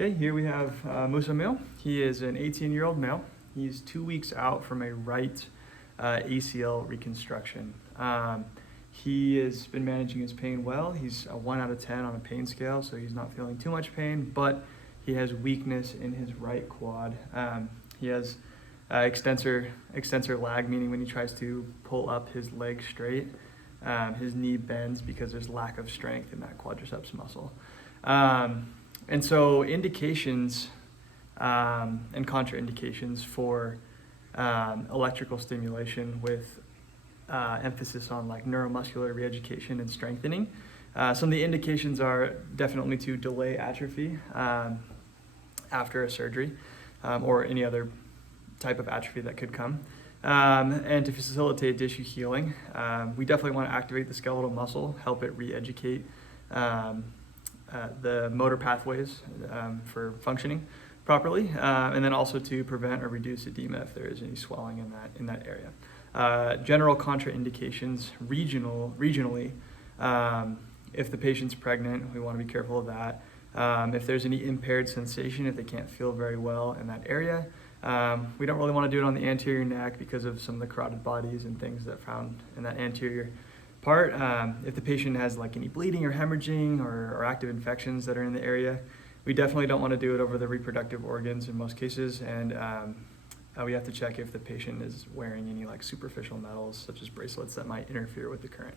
Okay, here we have Musa male. He is an 18-year-old male. He's 2 weeks out from a right ACL reconstruction. He has been managing his pain well. He's a 1 out of 10 on a pain scale, so he's not feeling too much pain, but he has weakness in his right quad. He has extensor lag, meaning when he tries to pull up his leg straight, his knee bends because there's lack of strength in that quadriceps muscle. And so indications and contraindications for electrical stimulation with emphasis on like neuromuscular reeducation and strengthening. Some of the indications are definitely to delay atrophy after a surgery or any other type of atrophy that could come. And to facilitate tissue healing, we definitely want to activate the skeletal muscle, help it re-educate the motor pathways for functioning properly, and then also to prevent or reduce edema if there is any swelling in that area. General contraindications regionally, if the patient's pregnant, we want to be careful of that. If there's any impaired sensation, if they can't feel very well in that area, we don't really want to do it on the anterior neck because of some of the carotid bodies and things that are found in that anterior part. If the patient has like any bleeding or hemorrhaging or active infections that are in the area, we definitely don't want to do it over the reproductive organs in most cases, and we have to check if the patient is wearing any like superficial metals such as bracelets that might interfere with the current.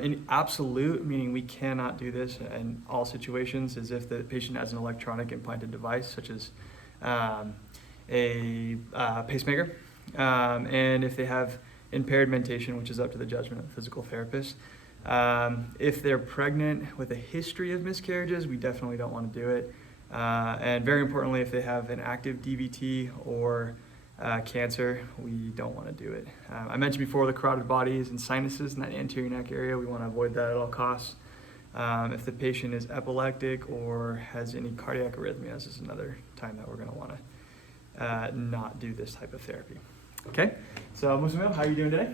In absolute, meaning we cannot do this in all situations, is if the patient has an electronic implanted device such as a pacemaker, and if they have impaired mentation, which is up to the judgment of the physical therapist. If they're pregnant with a history of miscarriages, we definitely don't want to do it. And very importantly, if they have an active DVT or cancer, we don't want to do it. I mentioned before the carotid bodies and sinuses in that anterior neck area, we want to avoid that at all costs. If the patient is epileptic or has any cardiac arrhythmias, this is another time that we're going to want to not do this type of therapy. Okay, so Musamil, how are you doing today?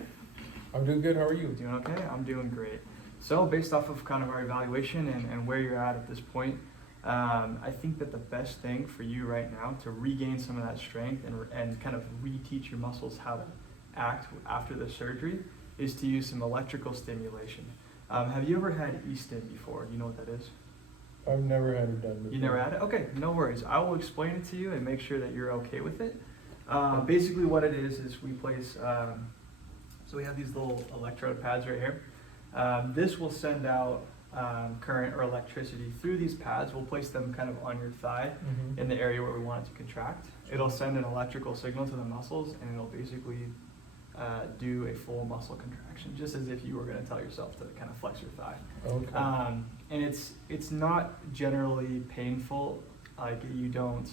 I'm doing good. How are you? Doing okay? I'm doing great. So based off of kind of our evaluation and where you're at this point, I think that the best thing for you right now to regain some of that strength and kind of reteach your muscles how to act after the surgery is to use some electrical stimulation. Have you ever had e-stim before? Do you know what that is? I've never had it done before. You never had it? Okay, no worries. I will explain it to you and make sure that you're okay with it. Basically what it is we place, so we have these little electrode pads right here. This will send out current or electricity through these pads. We'll place them kind of on your thigh in the area where we want it to contract. It'll send an electrical signal to the muscles, and it'll basically do a full muscle contraction, just as if you were going to tell yourself to kind of flex your thigh. Okay. And it's not generally painful. Like you don't.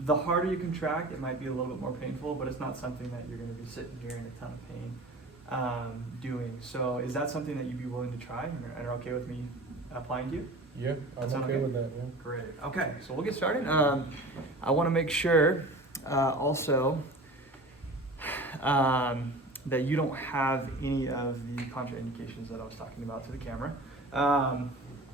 The harder you contract, it might be a little bit more painful, but it's not something that you're going to be sitting here in a ton of pain doing. So is that something that you'd be willing to try and are okay with me applying to you? Yeah, I'm okay with that. Yeah. Great. Okay, so we'll get started. I want to make sure also that you don't have any of the contraindications that I was talking about to the camera.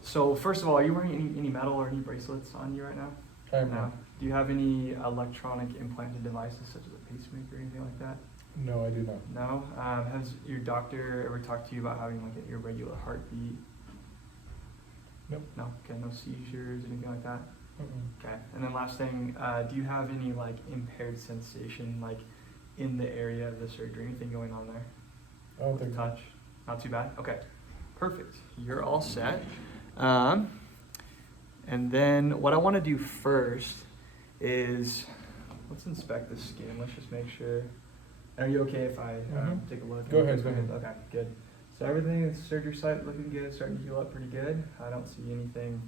So first of all, are you wearing any metal or any bracelets on you right now? I am not. Do you have any electronic implanted devices such as a pacemaker or anything like that? No, I do not. No? Has your doctor ever talked to you about having like an irregular heartbeat? Nope. No? Okay, no seizures, anything like that? Mm-mm. Okay. And then last thing, do you have any like impaired sensation like in the area of the surgery? Anything going on there? I don't think so. Touch? Not too bad? Okay. Perfect. You're all set. And then what I want to do first is, let's inspect the skin. Let's just make sure. Are you okay if I take a look? Go ahead. Okay, good. So everything at the surgery site looking good, starting to heal up pretty good. I don't see anything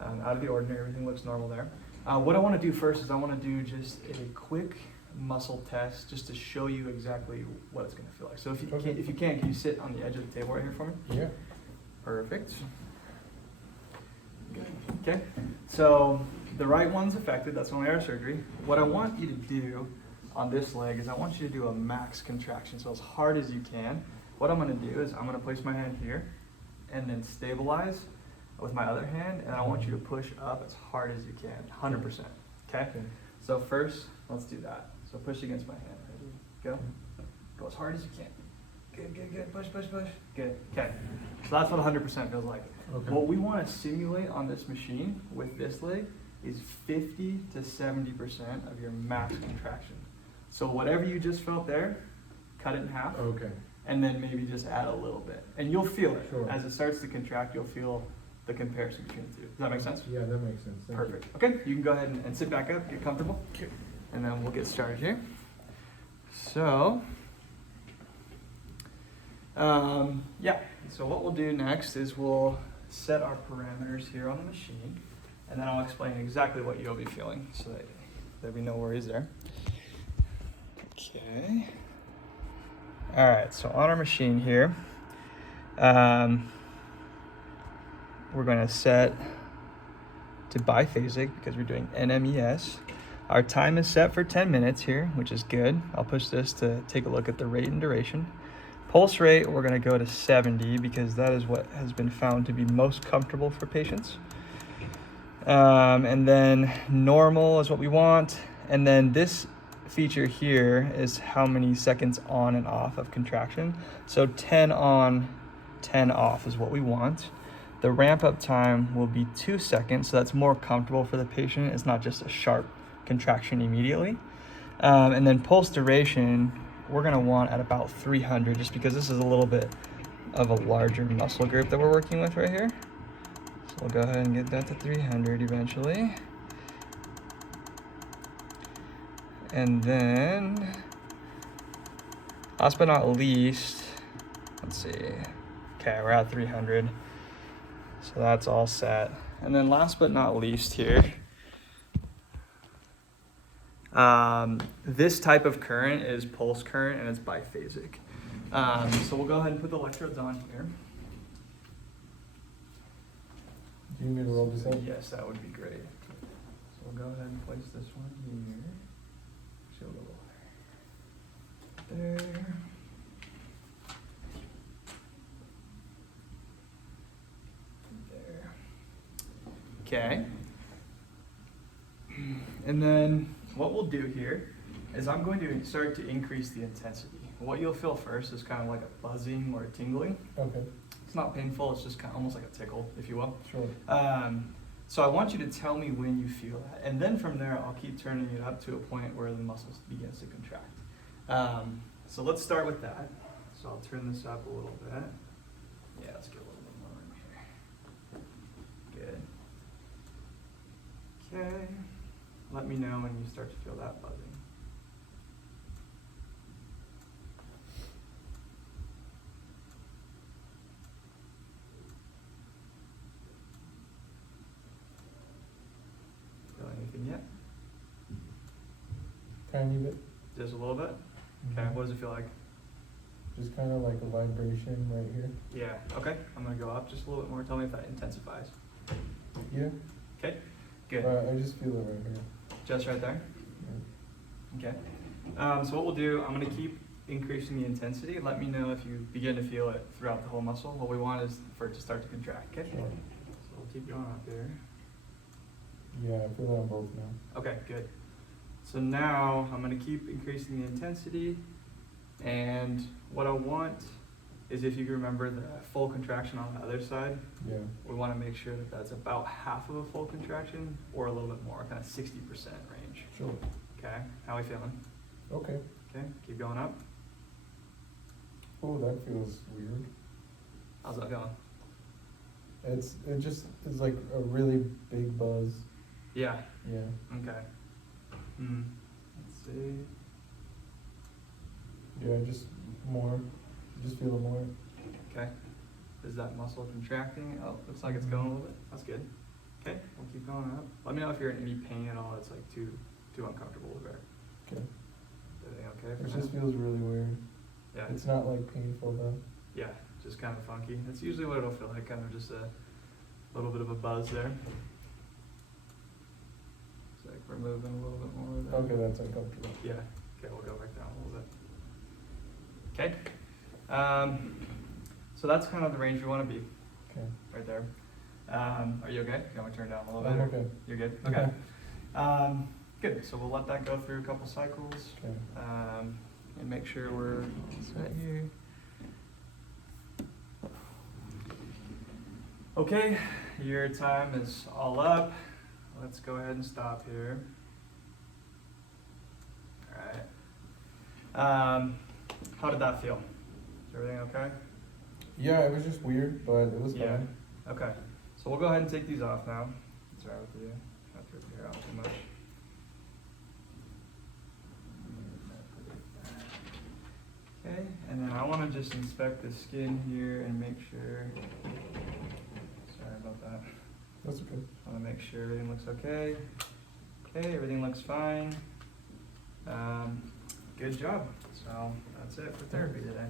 out of the ordinary. Everything looks normal there. What I want to do first is I want to do just a quick muscle test just to show you exactly what it's going to feel like. So if you can you sit on the edge of the table right here for me? Yeah. Perfect. Good. Okay, so the right one's affected, that's when we have surgery. What I want you to do on this leg is I want you to do a max contraction, so as hard as you can. What I'm going to do is I'm going to place my hand here and then stabilize with my other hand, and I want you to push up as hard as you can, 100%. Okay? Okay. So first, let's do that. So push against my hand. Ready? Go. Go as hard as you can. Good, good, good. Push, push, push. Good. Okay. So that's what 100% feels like. Okay. What we want to simulate on this machine with this leg is 50 to 70% of your max contraction. So whatever you just felt there, cut it in half, Okay. and then maybe just add a little bit. And you'll feel it. Sure. As it starts to contract, you'll feel the comparison between the two. Does that make sense? Yeah, that makes sense. Thank Perfect. Okay, you can go ahead and sit back up, get comfortable, Okay. and then we'll get started here. So, yeah, so what we'll do next is we'll set our parameters here on the machine, and then I'll explain exactly what you'll be feeling so that there'll be no worries there. Okay. All right, so on our machine here, we're going to set to biphasic because we're doing NMES. Our time is set for 10 minutes here, which is good. I'll push this to take a look at the rate and duration. Pulse rate, we're going to go to 70 because that is what has been found to be most comfortable for patients. And then normal is what we want. And then this feature here is how many seconds on and off of contraction. So 10 on, 10 off is what we want. The ramp up time will be 2 seconds, so that's more comfortable for the patient. It's not just a sharp contraction immediately. And then pulse duration, we're gonna want at about 300, just because this is a little bit of a larger muscle group that we're working with right here. So we'll go ahead and get that to 300 eventually. And then, last but not least, let's see. Okay, we're at 300. So that's all set. And then last but not least here, this type of current is pulse current and it's biphasic. So we'll go ahead and put the electrodes on here. Do you need me to roll this up? Yes, that would be great. So we'll go ahead and place this one here. Show a little there. Okay. And then what we'll do here is I'm going to start to increase the intensity. What you'll feel first is kind of like a buzzing or a tingling. Okay. It's not painful, it's just kind of almost like a tickle, if you will. Sure. So I want you to tell me when you feel that. And then from there, I'll keep turning it up to a point where the muscle begins to contract. So let's start with that. So I'll turn this up a little bit. Yeah, let's get a little bit more in here. Good. Okay. Let me know when you start to feel that buzzing. Feel anything yet? Tiny bit. Just a little bit? Okay, what does it feel like? Just kind of like a vibration right here. Yeah, okay. I'm gonna go up just a little bit more. Tell me if that intensifies. Yeah. Okay, good. I just feel it right here. Just right there? Yeah. Okay. So what we'll do, I'm gonna keep increasing the intensity. Let me know if you begin to feel it throughout the whole muscle. What we want is for it to start to contract, okay? Sure. So we'll keep going up there. Yeah, I feel it on both now. Okay, good. So now I'm gonna keep increasing the intensity, and what I want is, if you can remember the full contraction on the other side, Yeah. we wanna make sure that that's about half of a full contraction or a little bit more, kind of 60% range. Sure. Okay, how are we feeling? Okay. Okay, keep going up. Oh, that feels weird. How's that going? It just is like a really big buzz. Yeah, Yeah. okay. Let's see. Yeah, just more. Just feel it more. Okay. Is that muscle contracting? Oh, looks like it's going a little bit. That's good. Okay, we'll keep going up. Let me know if you're in any pain at all. It's like too uncomfortable over there. Okay. Everything okay for It now? just feels really weird. Yeah. It's not like painful though. Yeah, just kind of funky. That's usually what it'll feel like, kind of just a little bit of a buzz there. It's like we're moving a little bit more there. Okay, that's uncomfortable. Yeah, okay, we'll go back down a little bit. Okay, so that's kind of the range we want to be, Okay. right there. Are you okay? You want me to turn it down a little I'm bit? okay. You're good? Okay. Good, so we'll let that go through a couple cycles. Okay. And make sure we're set here. Okay, your time is all up. Let's go ahead and stop here. Alright. How did that feel? Is everything okay? Yeah, it was just weird, but it was Yeah. fine. Okay, so we'll go ahead and take these off now. It's alright with you. Not to rip your hair out too much. Okay, and then I want to just inspect the skin here and make sure. Sorry about that. That's okay. I want to make sure everything looks okay. Okay, everything looks fine. Good job. So that's it for therapy today.